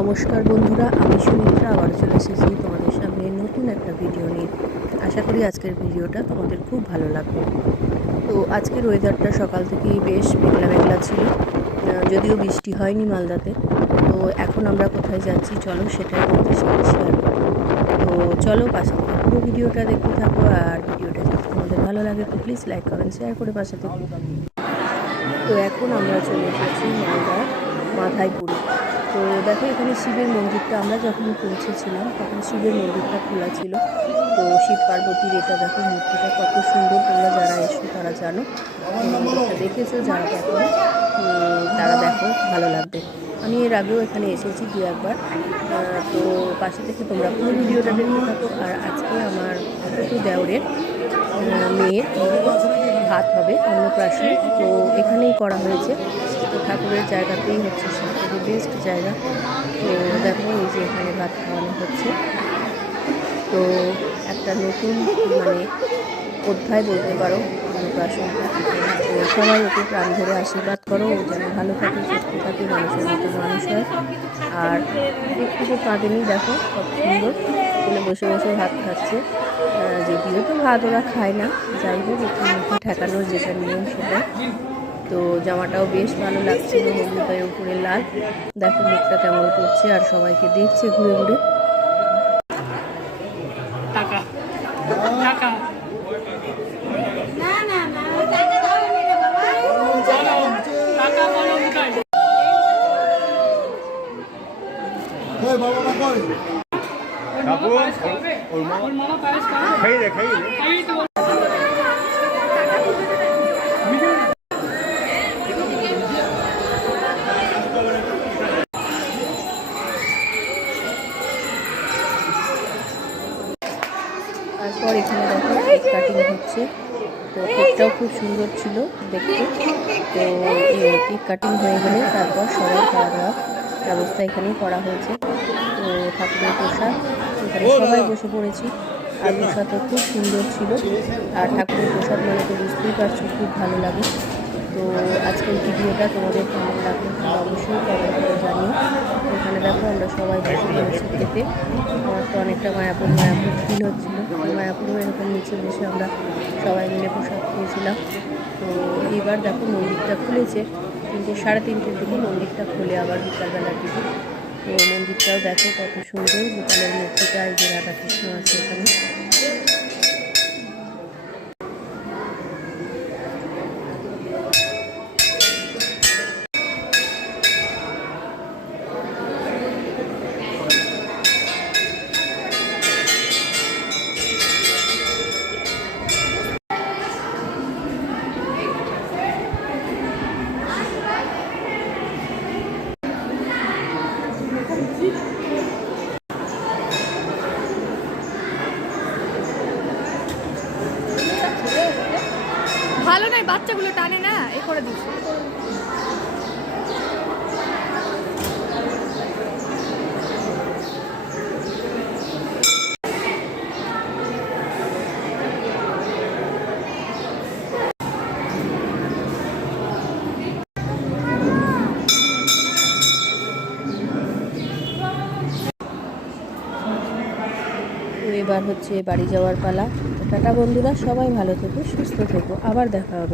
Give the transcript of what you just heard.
নমস্কার বন্ধুরা, আমি সুমিত্রা আবার চলে এসেছি তোমাদের সামনে নতুন একটা ভিডিও নিয়ে। আশা করি আজকের ভিডিওটা তোমাদের খুব ভালো লাগবে। তো আজকের ওয়েদারটা সকাল থেকেই বেশ মেঘলা মেঘলা ছিল, যদিও বৃষ্টি হয়নি মালদাতে। তো এখন আমরা কোথায় যাচ্ছি চলো সেটাই তোমাদের সাথে শেয়ার করবো। তো চলো পাশে থেকে পুরো ভিডিওটা দেখতে থাকো, আর ভিডিওটা যদি তোমাদের ভালো লাগে তো প্লিজ লাইক কমেন্ট শেয়ার করে পাশে থেকো। তো এখন আমরা চলে এসেছি মালদার মাথাইপুরে। তো দেখো এখানে শিবের মন্দিরটা, আমরা যখন পৌঁছেছিলাম তখন শিবের মন্দিরটা খোলা ছিল। তো শিব পার্বতীর এটা দেখো মূর্তিটা কত সুন্দর, তোমরা যারা এসো তারা জানো, মন্দিরটা দেখেছো, যারা দেখো তারা দেখো, ভালো লাগবে। আমি এর আগেও এখানে এসেছি দু একবার। তো পাশে থেকে তোমরা পুরো ভিডিওটা দেখতে থাকো। আর আজকে আমার ছোটো দেওরের মেয়ের ভাত হবে অন্নপ্রাশন, তো এখানেই করা হয়েছে। তো ঠাকুরের জায়গাতেই হচ্ছে সবথেকে বেস্ট জায়গা। তো দেখো এই যে এখানে ভাত খাওয়ানো হচ্ছে। তো একটা নতুন মানে অধ্যায় বলতে পারো অন্নপ্রাশনটা। তো সবাই ওকে প্রাণ ধরে আশীর্বাদ করো, ও যেন ভালো থাকে, সুস্থ থাকে, মানুষের মতো মানুষ হয়। আর একটু কাঁদেনি, দেখো কত সুন্দর বলে বসে বসে ভাত খাচ্ছে। যদিও তো ভাত ওরা খায় না, যাই হোক একটু মুখে ঠেকানোর যেটা নিয়ম সেটা। তো জামাটাও বেশ ভালো লাগছিল, হলুদের উপরে লাল। দেখো মুখটা কেমন করছে আর সবাইকে দেখছে ঘুরে ঘুরে। তারপর এখানে দেখো কেক কাটিং হচ্ছে। তো কেকটাও খুব সুন্দর ছিল দেখতে। তো কেক কাটিং হয়ে গেলে তারপর সবাই খাওয়া দাওয়ার ব্যবস্থা এখানেই করা হয়েছে। তো ঠাকুরের প্রসাদ এখানে সবাই বসে পড়েছি, আর প্রসাদও খুব সুন্দর ছিল। আর ঠাকুরের প্রসাদ মানে তো বুঝতেই পারছো খুব ভালো লাগে। তো আজকের ভিডিওটা তোমাদের কেমন লাগবে অবশ্যই কমেন্ট করে জানিও। এখানে দেখো আমরা সবাই বসে পড়েছি খেতে। আমার তো অনেকটা মায়াপুর ফিল হচ্ছিল। মায়াপুরেও এরকম নিচে বসে আমরা সবাই মিলে প্রসাদ খেয়েছিলাম। তো এবার দেখো মন্দিরটা খুলেছে 3টে, 3:30টার দিকে মন্দিরটা খোলে আবার বিকালবেলার দিকে। তো মন্দিরটাও দেখো কত সুন্দর, গোপালের মূর্তিটা, এই যে রাধাকৃষ্ণ আছে এখানে। ভালো নয়, বাচ্চাগুলো টানে না, এ করে দিচ্ছে। এবার হচ্ছে বাড়ি যাওয়ার পালা। টাটা বন্ধুরা, সবাই ভালো থেকো, সুস্থ থেকো, আবার দেখা হবে।